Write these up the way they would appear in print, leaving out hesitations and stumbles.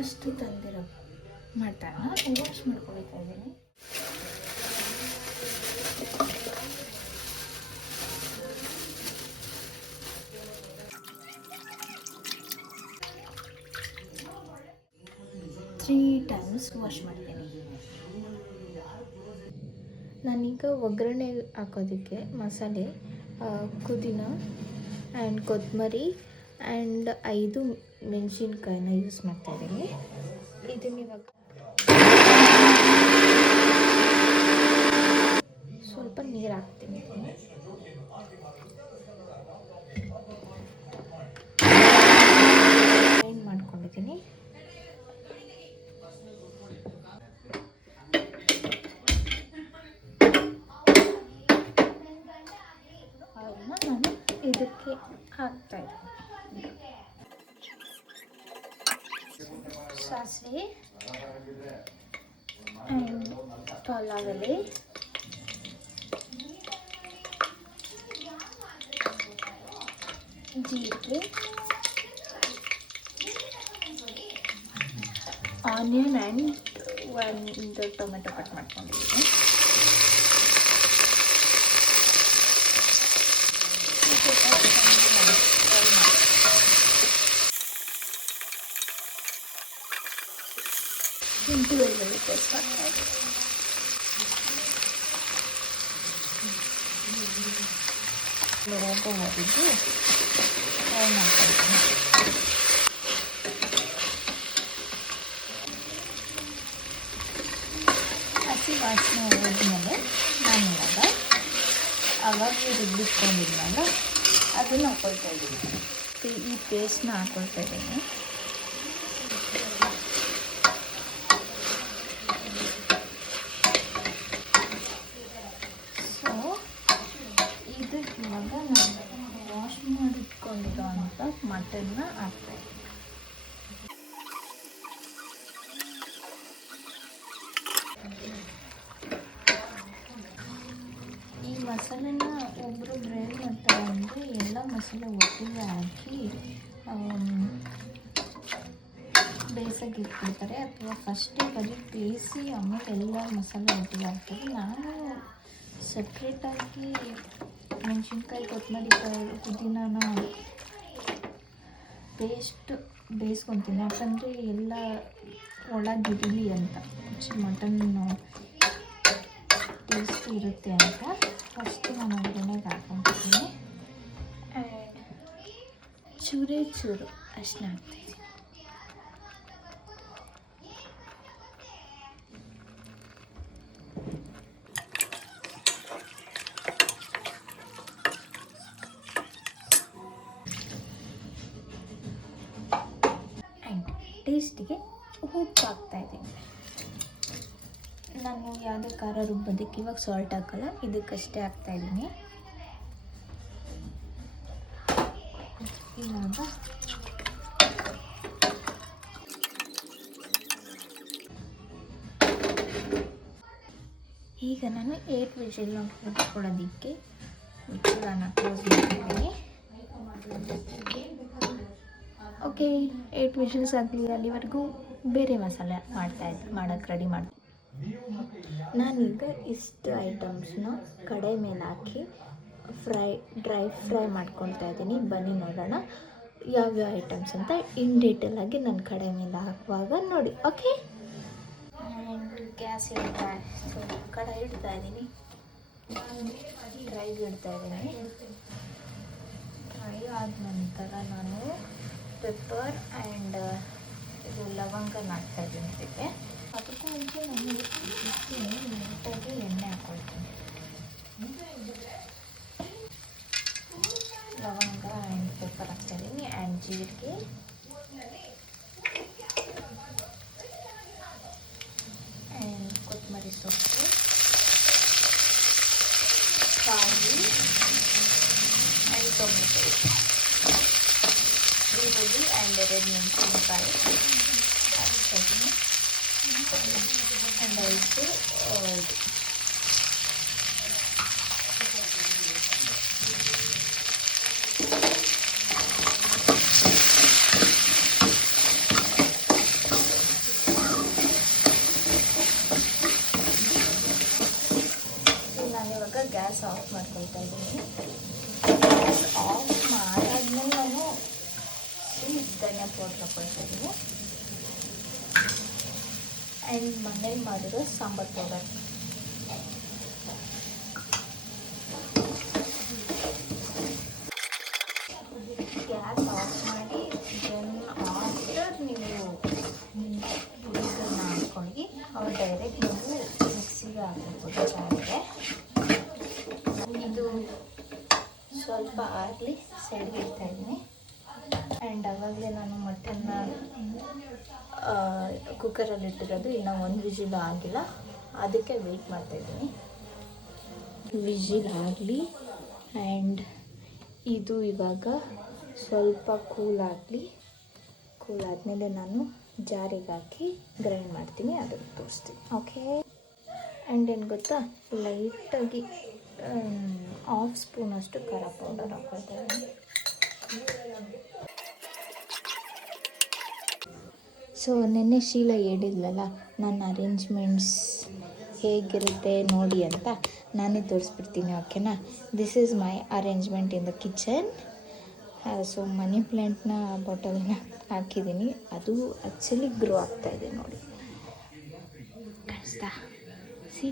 ಅಷ್ಟು ತಂದಿರೋ mutton wash ಮಾಡ್ಕೊಳ್ತಾ ಇದ್ದೀನಿ. ತ್ರೀ ಟೈಮ್ಸ್ ವಾಶ್ ಮಾಡ್ತೀನಿ. ನಾನೀಗ ಒಗ್ಗರಣೆ ಹಾಕೋದಕ್ಕೆ ಮಸಾಲೆ ಪುದೀನ ಆ್ಯಂಡ್ ಕೊತ್ತಂಬರಿ ಆ್ಯಂಡ್ 5 ಮೆಣಸಿನ್ಕಾಯಿನ ಯೂಸ್ ಮಾಡ್ತಾಯಿದ್ದೀನಿ. ಇದನ್ನ ಇವಾಗ ಸ್ವಲ್ಪ ನೀರು ಹಾಕ್ತೀನಿ. ಗ್ರೈಂಡ್ ಮಾಡ್ಕೊಂಡಿದ್ದೀನಿ. ಅದನ್ನ ನಾನು ಇದಕ್ಕೆ ಹಾಕ್ತಾ ಇದ್ದೀನಿ. ಸಾಸಿವೆ ಆ್ಯಂಡ್ ಪಲಾವ್ ಎಲೆ, ಜೀರಿಗೆ, ಆನಿಯನ್ ಆ್ಯಂಡ್ ಒಂದು ಟೊಮೆಟೊ ಕಟ್ ಮಾಡ್ಕೊಂಡಿದ್ದೀನಿ. ಶುಂಠಿ ಬೆಳ್ಳುಳ್ಳಿ ಪೇಸ್ಟ್ ಹಾಕ್ತಾಯಿದ್ದೀನಿ. ಲವಂಗ ಹಾಕಿದ್ದು ಫ್ರೈ ಮಾಡ್ತಾಯಿದ್ದೀನಿ. ಹಸಿ ವಾಸನೆ ಹೋದ್ಮೇಲೆ ನಾನು ಇವಾಗ ಅವಾಗಲೇ ರುಬ್ಬಿಟ್ಕೊಂಡಿದ್ನಲ್ಲ ಅದನ್ನು ಹಾಕ್ಕೊಳ್ತಾ ಇದ್ದೀನಿ. ಈ ಪೇಸ್ಟ್ನ ಹಾಕ್ಕೊಳ್ತಾ ಇದ್ದೀನಿ. ಸೊ ಇದಕ್ಕೆ ಇವಾಗ ನಾನು ವಾಶ್ ಮಾಡಿಟ್ಕೊಂಡಿರೋ ಅಂಥ ಮಟನ್ನ ಹಾಕ್ತಾಯಿದ್ದೀನಿ. ಈ ಮಸಾಲೆನ ಒಬ್ಬರೊಬ್ರು ಏನು ಮಾಡ್ತಾರೆ ಅಂದರೆ ಎಲ್ಲ ಮಸಾಲೆ ಒಟ್ಟಿಗೆ ಹಾಕಿ ಬೇಯಿಸೋಕೆ ಇಟ್ಬಿಡ್ತಾರೆ, ಅಥವಾ ಫಸ್ಟೇ ಬರೀ ಬೇಯಿಸಿ ಆಮೇಲೆ ಎಲ್ಲ ಮಸಾಲೆ ಒಟ್ಟಿಗೆ ಹಾಕ್ತಾರೆ. ನಾನು ಸಪ್ರೇಟಾಗಿ ಮೆಣಸಿನ್ಕಾಯಿ, ಕೊತ್ತಂಬರಿ, ಪುದೀನಾನ ಪೇಸ್ಟ್ ಬೇಯಿಸ್ಕೊತೀನಿ. ಯಾಕಂದರೆ ಎಲ್ಲ ಒಳಗಿರಲಿ ಅಂತ, ಮಟನ್ ಟೇಸ್ಟ್ ಇರುತ್ತೆ ಅಂತ ಫಸ್ಟು ನಾನು ಒಗ್ಗರಣೆಗೆ ಹಾಕ್ಕೊತೀನಿ. ಆ್ಯಂಡ್ ಚೂರೇ ಚೂರು ಅಷ್ಟನ್ನ ಹಾಕ್ತಾಯಿದ್ದೀನಿ. ಆ್ಯಂಡ್ ಟೇಸ್ಟಿಗೆ ಉಪ್ಪು ಹಾಕ್ತಾಯಿದ್ದೀನಿ. ನಾನು ಯಾವುದೇ ಖಾರ ರುಬ್ಬೋದಕ್ಕೆ ಇವಾಗ ಸಾಲ್ಟ್ ಹಾಕಲ್ಲ, ಇದಕ್ಕಷ್ಟೇ ಹಾಕ್ತಾಯಿದ್ದೀನಿ. ಇವಾಗ ಈಗ ನಾನು 8 ವಿಷಲ್ ಕೊಡೋದಕ್ಕೆ ಮುಚ್ಚಳನ ಕ್ಲೋಸ್ ಮಾಡಿದ್ದೀನಿ. ಓಕೆ, 8 ವಿಷಲ್ಸ್ ಆಗಲಿ, ಅಲ್ಲಿವರೆಗೂ ಬೇರೆ ಮಸಾಲೆ ಮಾಡೋಕ್ಕೆ ರೆಡಿ ಮಾಡ್ತೀನಿ. ನಾನೀಗ ಇಷ್ಟು ಐಟಮ್ಸ್ನ ಕಡೆ ಮೇಲೆ ಹಾಕಿ ಡ್ರೈ ಫ್ರೈ ಮಾಡ್ಕೊಳ್ತಾ ಇದ್ದೀನಿ. ಬನ್ನಿ ನೋಡೋಣ ಯಾವ್ಯಾವ ಐಟಮ್ಸ್ ಅಂತ ಇನ್ ಡೀಟೇಲ್ ಆಗಿ ನನ್ನ ಕಡೆ ಮೇಲೆ ಹಾಕುವಾಗ ನೋಡಿ. ಓಕೆ, ಆ್ಯಂಡ್ ಗ್ಯಾಸ್ ಕಡಾಯಿ ಇಡ್ತಾ ಇದ್ದೀನಿ. ಡ್ರೈಗೆ ಇಡ್ತಾ ಇದ್ದೀನಿ. ಫ್ರೈ ಆದ ನಂತರ ನಾನು ಪೆಪ್ಪರ್ ಆ್ಯಂಡ್ ಇದು ಲವಂಗ ಹಾಕ್ತಾಯಿದ್ದೀನಿ. ಇದಕ್ಕೆ ಅದಕ್ಕೂ ಮುಂಚೆ ನಾನು ನೀಟಾಗಿ ಎಣ್ಣೆ ಹಾಕ್ಕೊಳ್ತೀನಿ. ಲವಂಗ ಆ್ಯಂಡ್ ಪೆಪ್ಪರ್ ಹಾಕ್ತಾಯಿದ್ದೀನಿ ಆ್ಯಂಡ್ ಜೀರಿಗೆ ಆ್ಯಂಡ್ ಕೊತ್ತಂಬರಿ ಸೊಪ್ಪು, ಕಾಯಿ ಆ್ಯಂಡ್ ಟೊಮೆಟೊ, ಈರುಳ್ಳಿ ಆ್ಯಂಡ್ 2 ಮೆಣಸಿನ್ಕಾಯಿ ಹಾಕ್ತಾಯಿದ್ದೀನಿ. ಆ್ಯಂಡ್ ಆಲ್ಸೋ ಪೌಡ್ರ್ ಹಾಕ್ಕೊಳ್ತಾ ಇದ್ದೀನಿ. ಆ್ಯಂಡ್ ಮನೇಲಿ ಮಾಡಿರೋ ಸಾಂಬಾರು ಪೌಡರ್. ಗ್ಯಾಸ್ ಆಫ್ ಮಾಡಿ ದೆನ್ ಆಫ್ಟರ್ ನೀವು ಹುಡುಗರನ್ನ ಹಾಕ್ಕೊಂಡು ಅವ್ರು ಡೈರೆಕ್ಟ್ ನೀವು ಮಿಕ್ಸಿಗೆ ಹಾಕಬಹುದು. ಜಾರಿಗೆ ಇದು ಸ್ವಲ್ಪ ಆಗಲಿ ಸೈಡ್ಗೆ ಇಡ್ತಾಯಿದ್ದೀನಿ. ಆ್ಯಂಡ್ ಆವಾಗಲೇ ನಾನು ಮಟನ್ನ ಕುಕ್ಕರಲ್ಲಿ ಇಟ್ಟಿರೋದು, ಇನ್ನೂ ಒಂದು ವಿಜಿಲ್ ಆಗಿಲ್ಲ, ಅದಕ್ಕೆ ವೆಯ್ಟ್ ಮಾಡ್ತಾಯಿದ್ದೀನಿ. ವಿಜಿಲ್ ಆಗಲಿ ಆ್ಯಂಡ್ ಇದು ಇವಾಗ ಸ್ವಲ್ಪ ಕೂಲ್ ಆದಮೇಲೆ ನಾನು ಜಾರಿಗೆ ಹಾಕಿ ಗ್ರೈಂಡ್ ಮಾಡ್ತೀನಿ, ಅದನ್ನು ತೋರಿಸ್ತೀನಿ. ಓಕೆ. ಆ್ಯಂಡ್ ಏನು ಗೊತ್ತಾ, ಲೈಟಾಗಿ 1/2 ಸ್ಪೂನಷ್ಟು ಖಾರ ಪೌಡರ್ ಹಾಕ್ಕೊಳ್ತಾ ಇದ್ದೀನಿ. ಸೊ ನೆನ್ನೆ ಶೀಲ ಹೇಳಿದ್ಲಲ್ಲ ನನ್ನ ಅರೇಂಜ್ಮೆಂಟ್ಸ್ ಹೇಗಿರುತ್ತೆ ನೋಡಿ ಅಂತ, ನಾನೇ ತೋರಿಸ್ಬಿಡ್ತೀನಿ. ಓಕೆನಾ? This is my arrangement in the kitchen. So money ಪ್ಲ್ಯಾಂಟ್ನ ಬಾಟಲ್ನ ಹಾಕಿದ್ದೀನಿ, ಅದು ಆ್ಯಕ್ಚುಲಿ ಗ್ರೋ ಆಗ್ತಾಯಿದೆ ನೋಡಿ, ಕಾಣಿಸ್ತಾ? ಸಿ,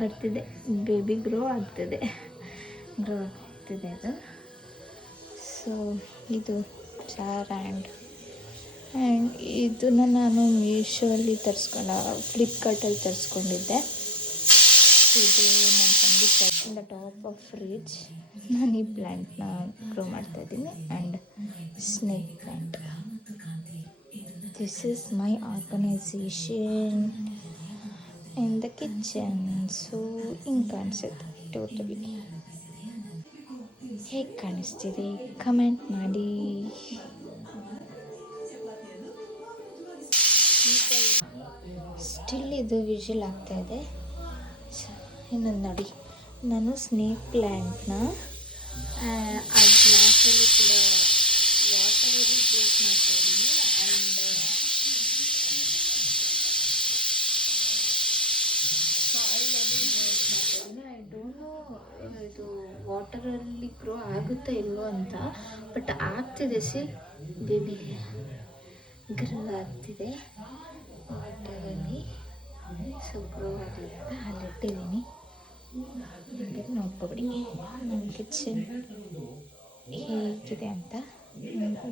ಬರ್ತಿದೆ, ಬೇಬಿ ಗ್ರೋ ಆಗ್ತಿದೆ ಅದು. ಸೊ ಇದು ಜಾರ್ ಆ್ಯಂಡ್ ಇದನ್ನು ನಾನು ಮೀಶೋಲ್ಲಿ ಫ್ಲಿಪ್ಕಾರ್ಟಲ್ಲಿ ತರಿಸ್ಕೊಂಡಿದ್ದೆ. ಇದು ನನ್ನ ತಂಗಿ ದ ಟಾಪ್ ಆಫ್ ಫ್ರಿಡ್ಜ್. ನಾನು ಈ ಪ್ಲ್ಯಾಂಟ್ನ ಗ್ರೋ ಮಾಡ್ತಾಯಿದ್ದೀನಿ. And snake plant. This is my organisation in the kitchen. So ಹಿಂಗೆ ಕಾಣಿಸುತ್ತೆ ಟೋಟಲಿ. ಹೇಗೆ ಕಾಣಿಸ್ತಿದೆ ಕಮೆಂಟ್ ಮಾಡಿ. ಸ್ಟಿಲ್ ಇದು ವಿಜಿಲ್ ಆಗ್ತಾಯಿದೆ. ಇನ್ನೊಂದು ನೋಡಿ, ನಾನು ಸ್ನೇಕ್ ಪ್ಲ್ಯಾಂಟ್ನ ಆ ಗ್ಲಾಸಲ್ಲಿ ಕೂಡ ವಾಟರಲ್ಲಿ ಗ್ರೋತ್ ಮಾಡ್ತಾಯಿದ್ದೀನಿ. ಆ್ಯಂಡ್ ಸಾಯಿಲಲ್ಲಿ ಗ್ರೋತ್ ಮಾಡ್ತಾಯಿದ್ದೀನಿ. ಐ ಡೋಂಟ್ ನೋ ಇದು ವಾಟರಲ್ಲಿ ಗ್ರೋ ಆಗುತ್ತಾ ಇಲ್ವೋ ಅಂತ, ಬಟ್ ಆಗ್ತಿದೆ. ಸಿ, ಬೇಬಿ ಗ್ರೋ ಆಗ್ತಿದೆ ವಾಟರಲ್ಲಿ. ಸೊ ಗ್ರೋ ಆಗಲಿ ಅಂತ ಅಲ್ಲಿಟ್ಟಿದ್ದೀನಿ. ಹಾಗೆ ನೋಡ್ಕೊಬಿಡಿ ನನ್ನ ಕಿಚನ್ ಹೇಗಿದೆ ಅಂತ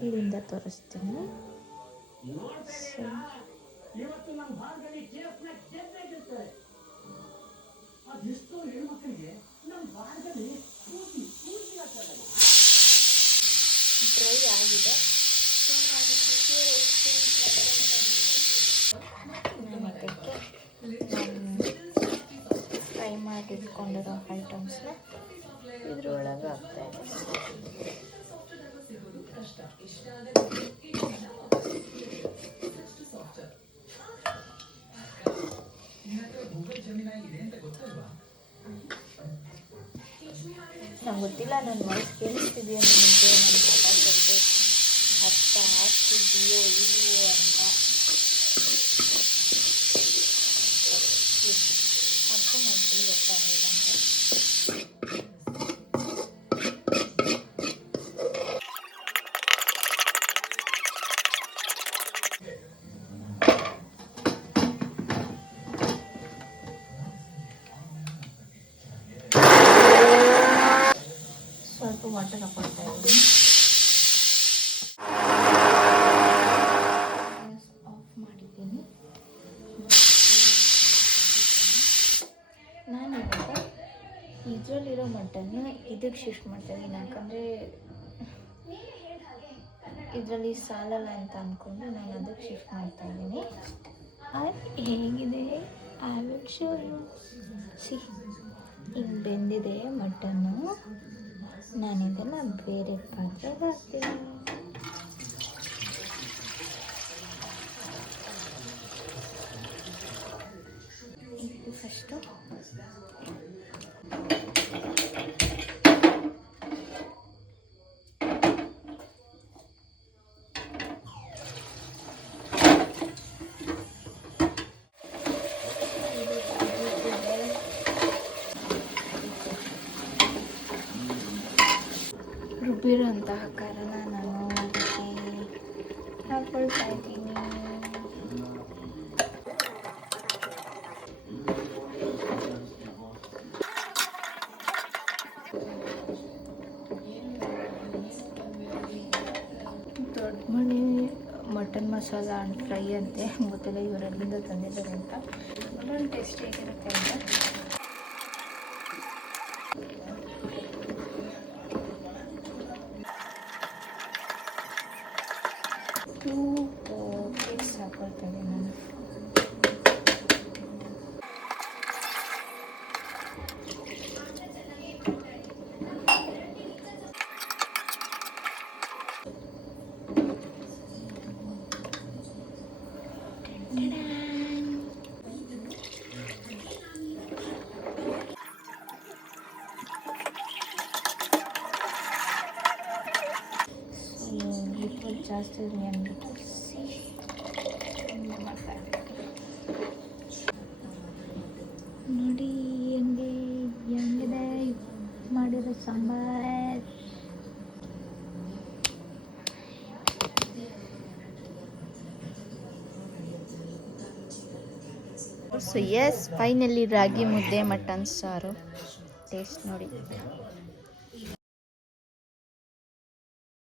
ಇಲ್ಲಿಂದ ತೋರಿಸ್ತೀನಿ. ಸೊ ಡ್ರೈ ಆಗಿದೆ. ಸೊ ನಾನು ಅದಕ್ಕೆ ಫ್ರೈ ಮಾಡಿಟ್ಕೊಂಡಿರೋ ಐಟಮ್ಸ್ನ ಇದ್ರೊಳಗೆ ಹಾಕ್ತಾಯಿದ್ದೆ. ನಂಗೆ ಗೊತ್ತಿಲ್ಲ ನನ್ನ ವಾಯ್ಸ್ ಕೇಳಿಸ್ತಿದೆಯೋ ನಿಮಗೆ, ನಾನು ಮಾತಾಡ್ತಿದ್ದೆ ಅರ್ಥ ಆಗ್ತಿದೆಯೋ ಇಲ್ವೋ ಅಂತ. ಅರ್ಥ ಮಾಡ್ಕೊಳ್ಳಿ, ಗೊತ್ತಾಗಲಿಲ್ಲ ಅಂದರೆ. ಸ್ವಲ್ಪ ವಾಟರ್ ಹಾಕೊಳ್ತಾ ಇದ್ದೀನಿ. ಆಫ್ ಮಾಡಿದ್ದೀನಿ. ನಾನಿವಾಗ ಇದರಲ್ಲಿರೋ ಮಟನ್ನ ಇದಕ್ಕೆ ಶಿಫ್ಟ್ ಮಾಡ್ತಾಯಿದ್ದೀನಿ, ಯಾಕಂದರೆ ಇದರಲ್ಲಿ ಸಾಲಲ್ಲ ಅಂತ ಅಂದ್ಕೊಂಡು ನಾನು ಅದಕ್ಕೆ ಶಿಫ್ಟ್ ಮಾಡ್ತಾಯಿದ್ದೀನಿ. ಹೇಗಿದೆ I will show you. See, ಹಿಂಗೆ ಬೆಂದಿದೆ ಮಟನ್ನು. ನಾನು ಇದನ್ನು ಬೇರೆ ಪಾತ್ರೆಗೆ ಹಾಕ್ತೀನಿ. ಇದು ಫಸ್ಟು ರುಬ್ಬಿರೋಂತಹ ಕಾರಣ ನಾನು ಹಾಕೊಳ್ತಾ ಇದ್ದೀನಿ. ದೊಡ್ಡ ಮನೆ ಮಟನ್ ಮಸಾಲ ಆ್ಯಂಡ್ ಫ್ರೈ ಅಂತೆ, ಗೊತ್ತಿಲ್ಲ ಇವರು ಎಲ್ಲಿಂದ ತಂದಿದ್ದಾರೆ ಅಂತ. ಮಟನ್ ಟೇಸ್ಟ್ ಹೇಗಿರುತ್ತೆ ಅಂತ. ಪೀಸ್ ಹಾಕೊಳ್ತಾ ಇದ್ದೀನಿ ನಾನು. ಲಿಕ್ವಿಡ್ ಜಾಸ್ತಿ ಇರಲಿ ಅಂದ್ಬಿಟ್ಟು ಮಾಡ್ತಾರೆ. ನೋಡಿ ಹೆಂಗಿದೆ ಮಾಡಿರೋ ಸಾಂಬಾರ್. ಸೊ ಎಸ್, ಫೈನಲಿ ರಾಗಿ ಮುದ್ದೆ ಮಟನ್ ಸಾರು ಟೇಸ್ಟ್ ನೋಡಿ.